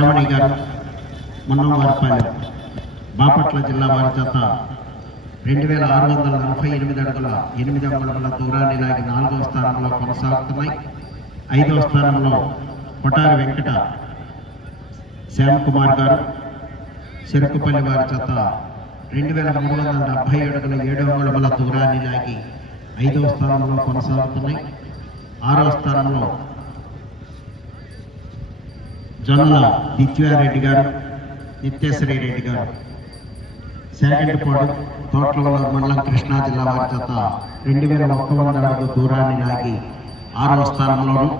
శ్రావణి గారు మున్నంవారిపాలెం బాపట్ల జిల్లా వారి చేత రెండు వేల ఆరు వందల నలభై ఎనిమిది అడుగుల ఎనిమిది అడుగుల దూరాన్ని లాగి నాలుగవ స్థానంలో కొనసాగుతున్నాయి. ఐదవ స్థానంలో కొటారి వెంకట శ్యామ్ కుమార్ గారు చెరుకుపల్లి వారి చేత రెండు వేల మూడు వందల డెబ్బై అడుగుల ఏడు అంగుళముల దూరాన్ని లాగి ఐదవ స్థానంలో కొనసాగుతున్నాయి. ఆరవ స్థానంలో జొన్నల దిత్యారెడ్డి గారు నిత్యశ్రీ రెడ్డి గారు. సెకండ్ పోడు తోటలవల్ల మండలం కృష్ణా జిల్లా వారి చేత రెండు వేల ఒక్క వందల అడుగు దూరాన్ని లాగి ఆరవ స్థానంలోను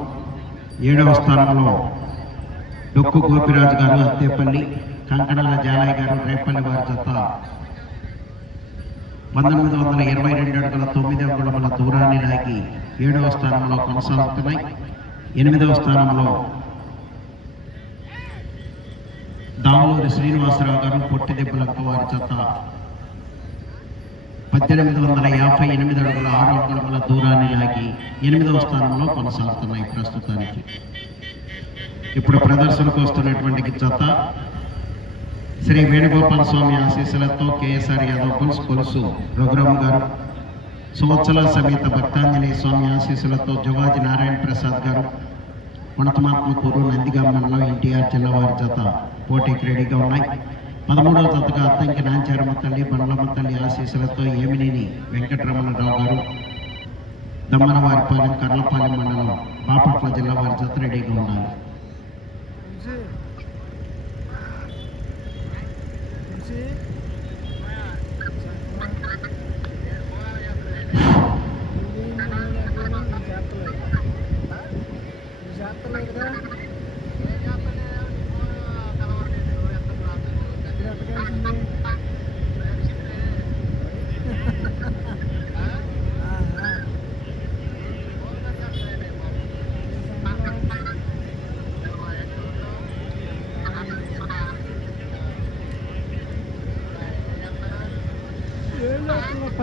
ఏడవ స్థానంలో డొక్కు గోపిరాజు గారు అత్తేపల్లి కంకణాల జాలయ్య గారు రేపల్లి వారి చేత పంతొమ్మిది వందల ఇరవై రెండు అడుగుల తొమ్మిది అంగుళముల దూరాన్ని లాగి ఏడవ స్థానంలో కొనసాగుతున్నాయి. ఎనిమిదవ స్థానంలో దామూరి శ్రీనివాసరావు గారు పొట్టిదెబ్బలక్క వారి చెత్త పద్దెనిమిది వందల యాభై ఎనిమిది అడుగుల ఆరు అడుగుల దూరాన్ని లాగి ఎనిమిదవ స్థానంలో కొనసాగుతున్నాయి ప్రస్తుతానికి. ఇప్పుడు ప్రదర్శనకు వస్తున్నటువంటి చెత్త శ్రీ వేణుగోపాల స్వామి ఆశీస్సులతో కేఎస్ఆర్ యాదవ్ పులుసు కొలుసు రఘురామ్ గారు సువత్సల సమేత భక్తాంజనేయ స్వామి ఆశీస్సులతో జవాజి నారాయణ ప్రసాద్ గారు గుణతమాత్మకూరు నందిగా మండలం ఎన్టీఆర్ జిల్లా వారి జత. పోటీకి రెడీగా ఉన్నాయి. పదమూడవ జతగా అత్తంకి నాంచారమ్మ తల్లి బండ్లమ్మ తల్లి ఆశీస్సులతో ఏమినేని వెంకటరమణరావు గారు. దమ్మనవారిపాలెం కర్లపాలెం మండలం బాపట్ల జిల్లా వారి జత రెడీగా ఉన్నారు.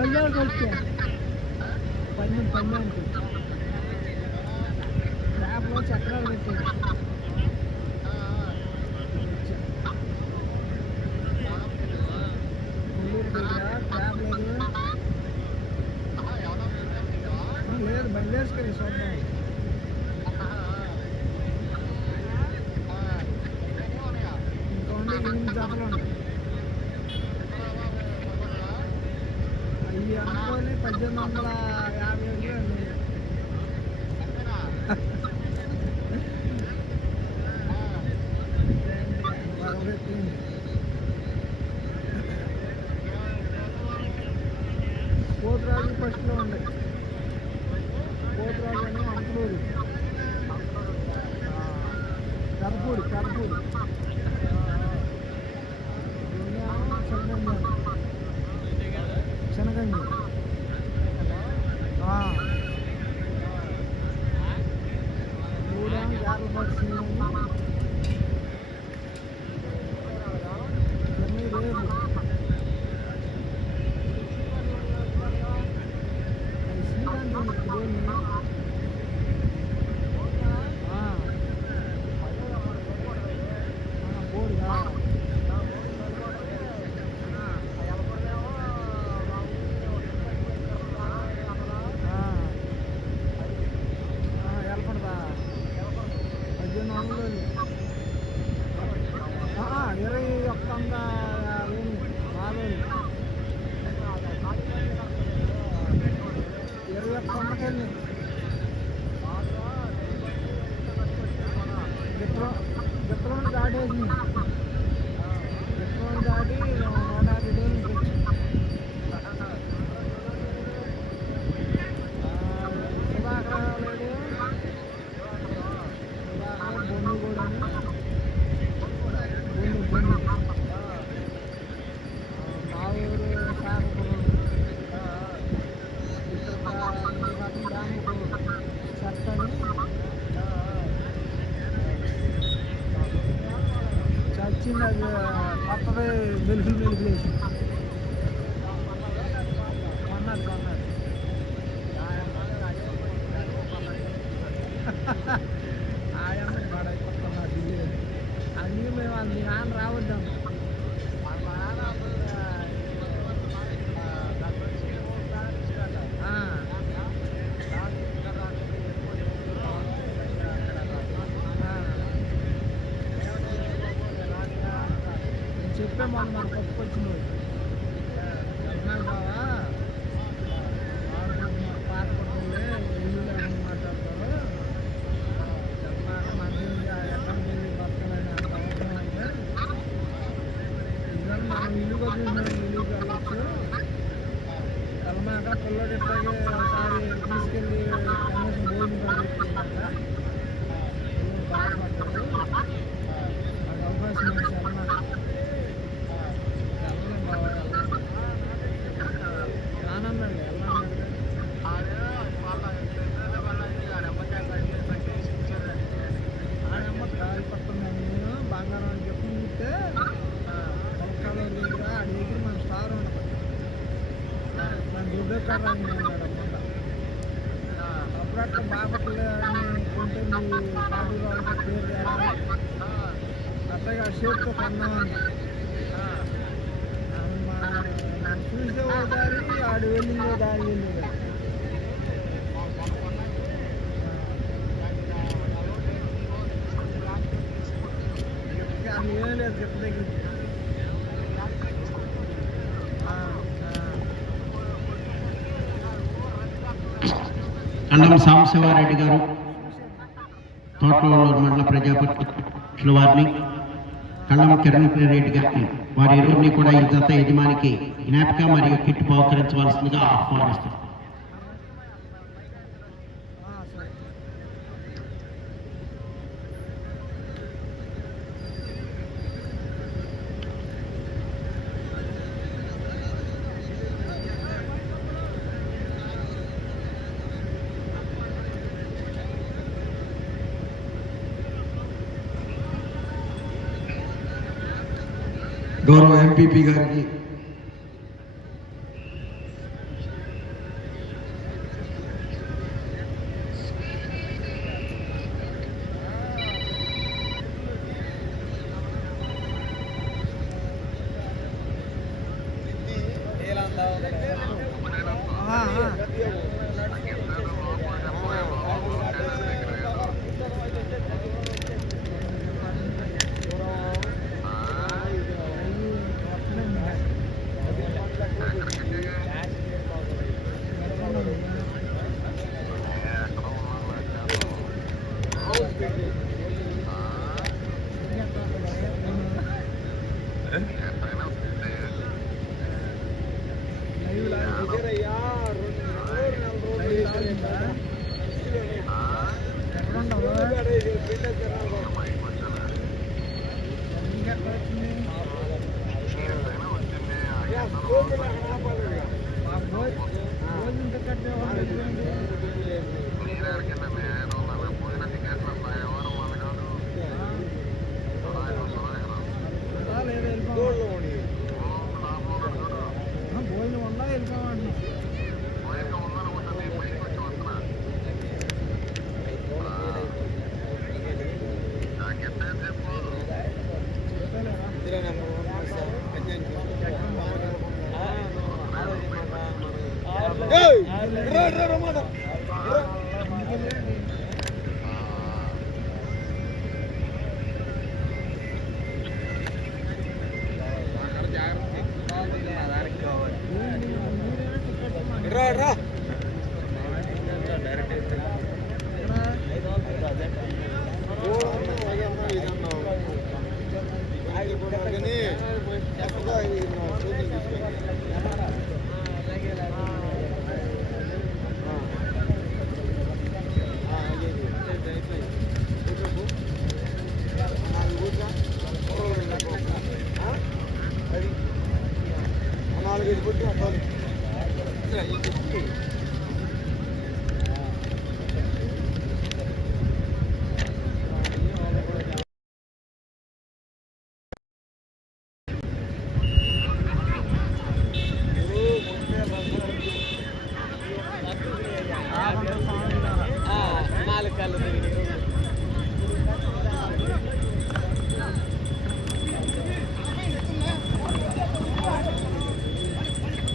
పల్లెలకు వచ్చా పన్నెం పన్నెండుకి ల్యాబ్లో చక్రాలు పెట్టాడు కొల్లూరు దగ్గర క్యాబ్ లేదు ఆ, లేదు బండి వేసుకొని చూద్దాం. శనగంజి పద్దెనిమిది వందలు ఇరవై ఒక్క వంద యాభై ఇరవై ఒక్క వందకెళ్ళి 好。చెప్పే మనం మనకు పట్టుకొచ్చింది నాకు బావా అన్నం సాంబశివారెడ్డి గారు తోటలూరు మండల ప్రజాపతి వారిని కళ్ళం కిరణ్ రెడ్డి గారిని వారి ఇరువురిని కూడా ఈ దత్త యజమానికి జ్ఞాపిక మరియు కిట్ బహుకరించవలసిందిగా ఆహ్వానిస్తారు Dorong MPP kami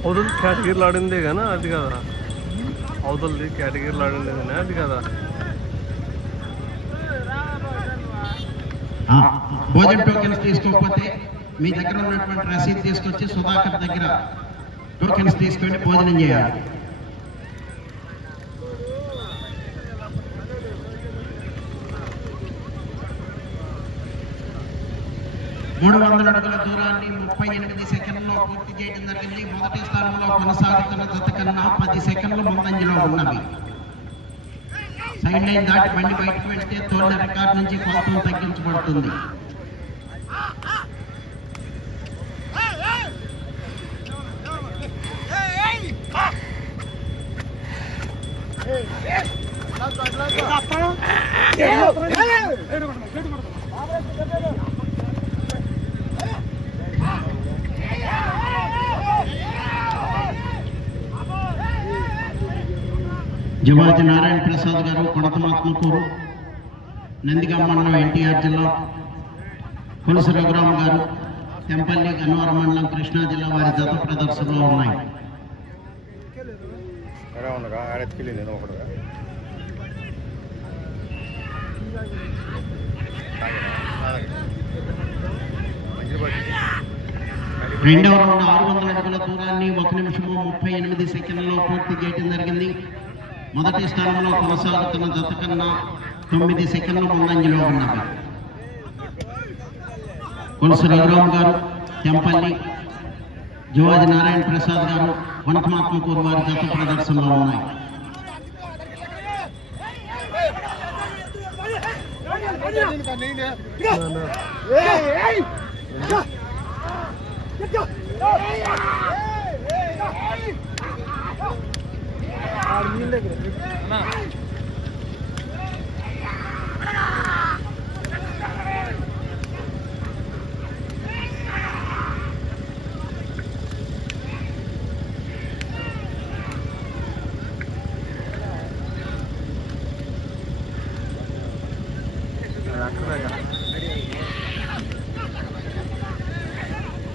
అవతల కేటగిరీలు ఆడిందే కానీ అది కదా? అవతలది కేటగిరీలు ఆడిందే కానీ అది కదా? భోజన టోకెన్స్ తీసుకోకపోతే మీ దగ్గర ఉన్నటువంటి రసీదు తీసుకొచ్చి సుధాకర్ దగ్గర టోకెన్స్ తీసుకొని భోజనం చేయాలి. మూడు వందల అడుగుల దూరాన్ని ముప్పై ఎనిమిది సెకండ్లో పూర్తి చేయడం జరిగింది మొదటి స్థానంలో కొనసాగుతున్న జత కన్నా పది సెకండ్లు ముందంజలో ఉన్నవి సైడ్ లైన్ దాటి బండి బయటకు వెళ్తే తోలిన రికార్డ్ నుంచి కొంత తగ్గించబడుతుంది జమాజీ నారాయణ ప్రసాద్ గారు కొడతమాత్మకూరు నందిగామ మండలం ఎన్టీఆర్ జిల్లా కొలుసు రఘురామ్ గారు తెంపల్లి గన్నవర మండలం కృష్ణా జిల్లా వారి జత ప్రదర్శనలో ఉన్నాయి. రెండవ రౌండ్ ఆరు వందల అడుగుల దూరాన్ని ఒక నిమిషము ముప్పై ఎనిమిది సెకండ్లలో పూర్తి చేయడం జరిగింది. మొదటి స్థానంలో కొనసాగుతున్న జత కన్నా తొమ్మిది సెకండ్ల ముందంజలో ఉన్నారు కొలసు రఘురామ్ గారు తెంపల్లి జువాజి నారాయణ ప్రసాద్ గారు వనకమాత్మకూరు వారి జత ప్రదర్శనలో ఉన్నాయి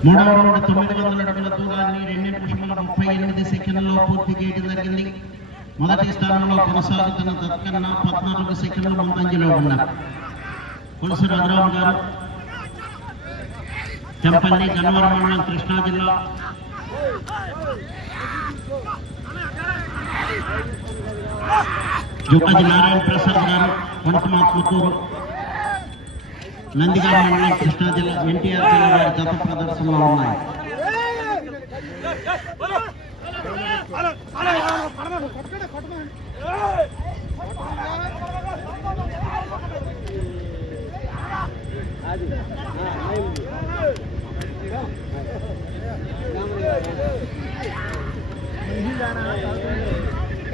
మూడవ రౌండ్ తొమ్మిది వందల అడుగుల దూరాన్ని రెండు నిమిషముల ముప్పై ఎనిమిది సెకండ్లలో పూర్తి చేయడం జరిగింది. మొదటి స్థానంలో కొనసాగుతున్న తత్కన్నా పద్నాలుగు సెకండ్ల ముందంజలో ఉన్నారు. కొలుసు రఘురామ్ గారు. చెంపల్లి గన్నవరం మండలం కృష్ణా జిల్లా. జుగాజి నారాయణ ప్రసాద్ గారు కొనకమాత్మకూరు నందిగామ మండలం కృష్ణా జిల్లా ఎన్టీఆర్ జిల్లా వారి గత ప్రదర్శనలో ఉన్నాయి.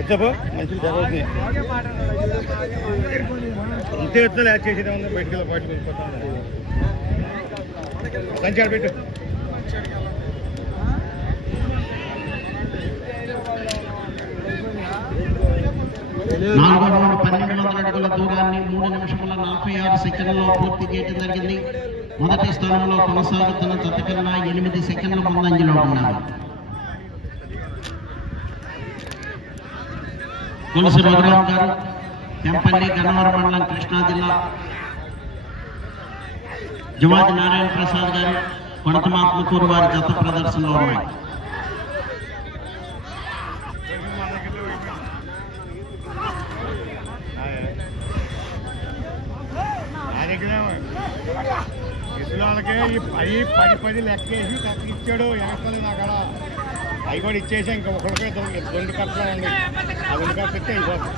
ఎచ్చపో మంచి జరుగుతుంది. అంతే ఎత్తులు యాడ్ చేసేది ఉంది బయటికి వెళ్ళి పాటు వెళ్ళిపోతాను సంచాడు పెట్టు. నాలుగో రౌండ్ పన్నెండు వందల అడుగుల దూరాన్ని మూడు నిమిషముల నలభై ఆరు సెకండ్లలో పూర్తి చేయడం జరిగింది. మొదటి స్థానంలో కొనసాగుతున్న జత కన్నా ఎనిమిది సెకండ్ల ముందంజలో ఉన్నారు. తులసి రఘురావు గారు పెంపల్లి గన్నవరం మండలం కృష్ణా జిల్లా జవాజి నారాయణ ప్రసాద్ గారు కొడతమాత్మకూరు వారి జత ప్రదర్శనలో ఉన్నాయి నా దగ్గర ఇసులాలకే ఈ పది పది పది లెక్క వేసి కట్ట ఇచ్చాడు వెనకాల నా కాడ అవి కూడా ఇచ్చేసి ఇంకా ఒకరికే రెండు కట్టలు ఉంది ఆ ఇస్తే అయిపోతుంది.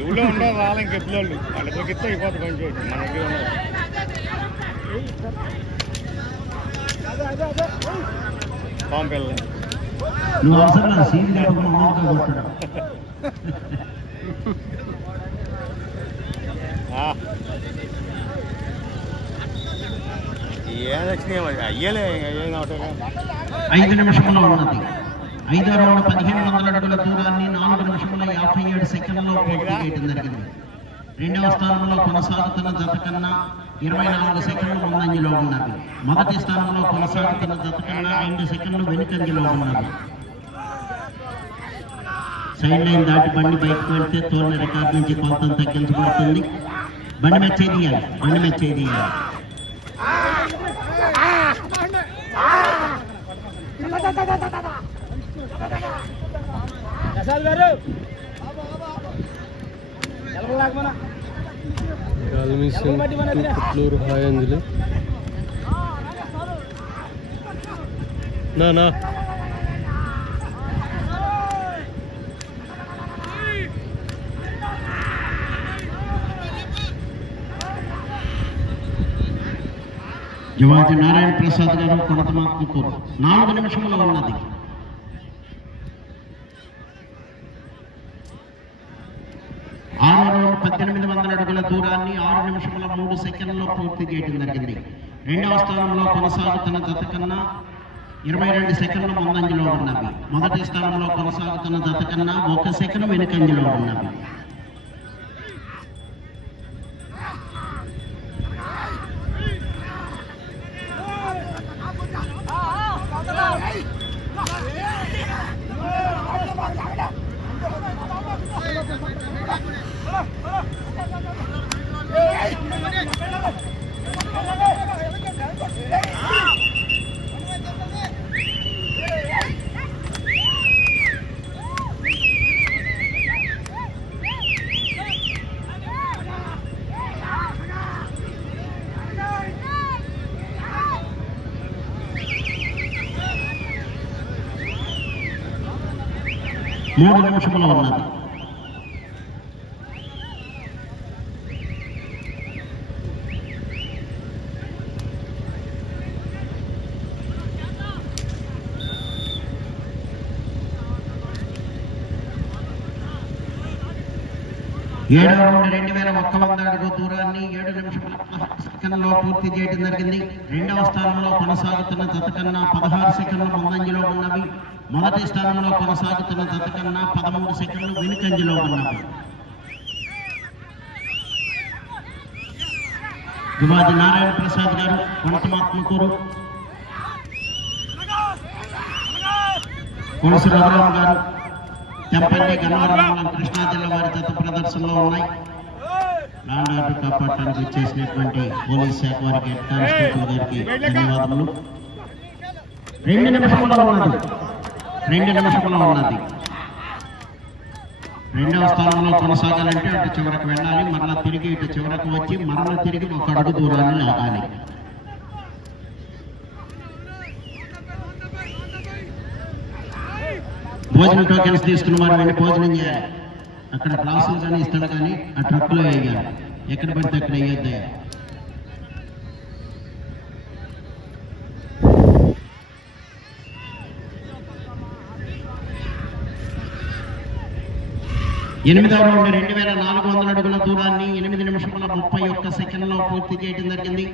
ఎవరో ఉండరు రాలే ఇంక ఎత్తులోళ్ళు వాళ్ళకి ఇస్తే అయిపోతుంది కొంచెం మన దగ్గర ఉండదు. పాము పిల్లలు. నువ్వు అవసరం సీన్ లేకుండా ఐదు నిమిషంలో ఉన్నది. ఐదో రౌండ్ పదిహేను వందల అడుగుల దూరాన్ని నాలుగు నిమిషముల యాభై ఏడు సెకండ్లో పూర్తి చేయడం జరిగింది. రెండవ స్థానంలో కొనసాగుతున్న జత కన్నా ఇరవై నాలుగు సెకండ్లు ముందంజలో ఉన్నది. మొదటి స్థానంలో కొనసాగుతున్న జత కన్నా ఐదు సెకండ్లు వెనుకంజలో ఉన్నది. సైడ్ లైన్ దాటి బండి బయటకు వెళ్తే తోలిన రికార్డు నుంచి కొంత తగ్గించబడుతుంది. బండి మెచ్చేది బండి మెచ్చేది ప్రసాద్ గారు. కాల్మిషన్ పుట్లూరు హాయ్ అంజలి. నా నా. జవాజి నారాయణ ప్రసాద్ గారు కొనతమాత్మకూరు నాలుగు నిమిషంలో ఉన్నది. ఆరు రౌండ్ పద్దెనిమిది వందల అడుగుల దూరాన్ని ఆరు నిమిషముల మూడు సెకండ్లో పూర్తి చేయడం జరిగింది. రెండవ స్థానంలో కొనసాగుతున్న జత కన్నా ఇరవై రెండు సెకండ్లు ముందంజలో ఉన్నవి మొదటి స్థానంలో కొనసాగుతున్న జత కన్నా ఒక సెకండ్ వెనుకంజలో ఉన్నవి మూడు నిమిషములో ఉన్నది ఏడు? రౌండ్ రెండు వేల ఒక్క వంద అడుగు దూరాన్ని ఏడు నిమిషముల సెకండ్లో పూర్తి చేయడం జరిగింది. రెండవ స్థానంలో కొనసాగుతున్న జత కన్నా పదహారు సెకండ్లు ముందంజలో ఉన్నవి. మొదటి స్థానంలో కొనసాగుతున్న జత కన్నా పదమూడు సెకండ్లు వెనుకంజలో ఉన్నవి. గుమాజీ నారాయణ ప్రసాద్ గారు కొనతమాత్మకూరు కొనసు గారు. తెంపల్లి గన్నవరం కృష్ణా జిల్లా వారి జత ప్రదర్శనలో ఉన్నాయి. లాండ్ కాపాడటానికి వచ్చేసినటువంటి పోలీస్ శాఖ వారికి హెడ్ కానిస్టేబుల్ గారికి ధన్యవాదములు. రెండు నిమిషంలో ఉన్నది. రెండు నిమిషంలో ఉన్నది. రెండవ స్థానంలో కొనసాగాలంటే అటు చివరకు వెళ్ళాలి మరలా తిరిగి ఇటు చివరకు వచ్చి మరలా తిరిగి ఒక అడుగు దూరాన్ని లాగాలి. భోజనం టోకెన్స్ తీసుకున్న వారు వెళ్ళి భోజనం చేయాలి. అక్కడ క్లాసులు కానీ ఇస్తాడు కానీ ఆ ట్రక్లో వేయాలి ఎక్కడ పడితే అక్కడ వేయొద్దు. ఎనిమిదవ రౌండ్ రెండు వేల నాలుగు వందల అడుగుల దూరాన్ని ఎనిమిది నిమిషముల ముప్పై ఒక్క సెకండ్లో పూర్తి చేయడం జరిగింది.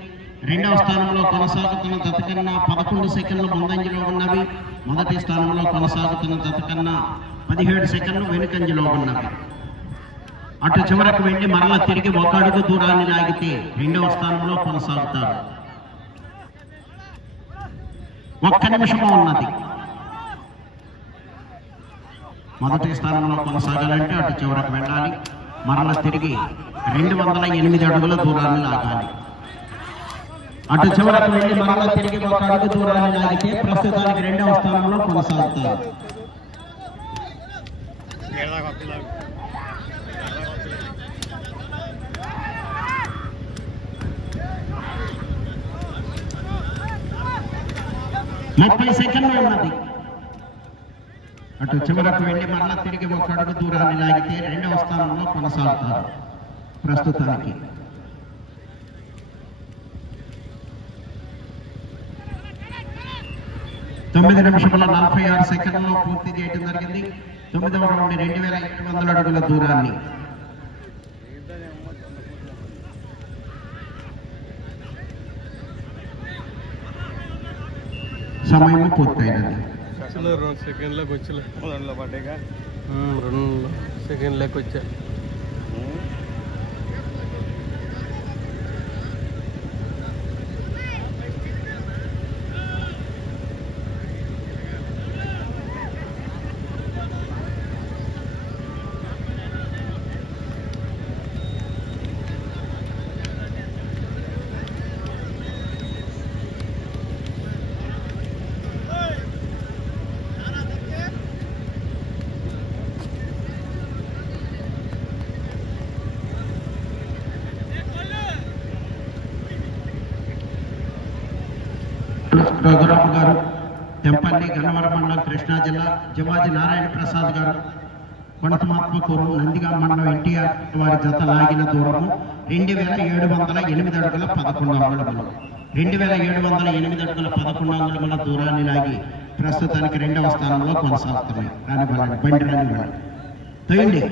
రెండవ స్థానంలో కొనసాగుతున్న జత కన్నా పదకొండు సెకండ్లు ముందంజలో ఉన్నవి. మొదటి స్థానంలో కొనసాగుతున్న జత కన్నా పదిహేడు సెకండ్లు వెనుకంజలో ఉన్నది. అటు చివరకు వెళ్ళి మరలా తిరిగి ఒక అడుగు దూరాన్ని లాగితే రెండవ స్థానంలో కొనసాగుతారు. ఒక్క నిమిషము ఉన్నది. మొదటి స్థానంలో కొనసాగాలంటే అటు చివరకు వెళ్ళాలి. మరలా తిరిగి రెండు వందల ఎనిమిది అడుగుల దూరాన్ని లాగాలి. అటు చివరకు వెళ్ళి మరలా తిరిగి ఒక అడుగు దూరాన్ని లాగితే ప్రస్తుతానికి రెండవ స్థానంలో కొనసాగుతారు? ముప్పై సెకండ్లు ఉన్నది. అటు చివరకు వెళ్ళి మరలా తిరిగి ఒక అడుగు దూరాన్ని లాగితే రెండవ స్థానంలో కొనసాగుతారు ప్రస్తుతానికి. తొమ్మిది నిమిషముల నలభై ఆరు సెకండ్లలో పూర్తి చేయడం జరిగింది. తొమ్మిదవ రౌండ్ రెండు వేల ఏడు వందల అడుగుల దూరాన్ని. సమయం పూర్తయినది. రెండు పడ్డాయిగా? ఉమ్, రెండు సెకండ్లకు వచ్చా. రఘురాము గారు తెంపల్లి గన్నవరం మండలం కృష్ణా జిల్లా జవాజి నారాయణ ప్రసాద్ గారు కొనతమాత్మకూరు నందిగా మండలం ఎన్టీఆర్ వారి జత లాగిన దూరము రెండు వేల ఏడు వందల ఎనిమిది అడుగుల పదకొండు అంగుళములు. రెండు వేల ఏడు వందల ఎనిమిది అడుగుల పదకొండు అంగుళముల దూరాన్ని లాగి ప్రస్తుతానికి రెండవ స్థానంలో కొనసాగుతున్నాయి. రాని బండి రాని తొయ్యండి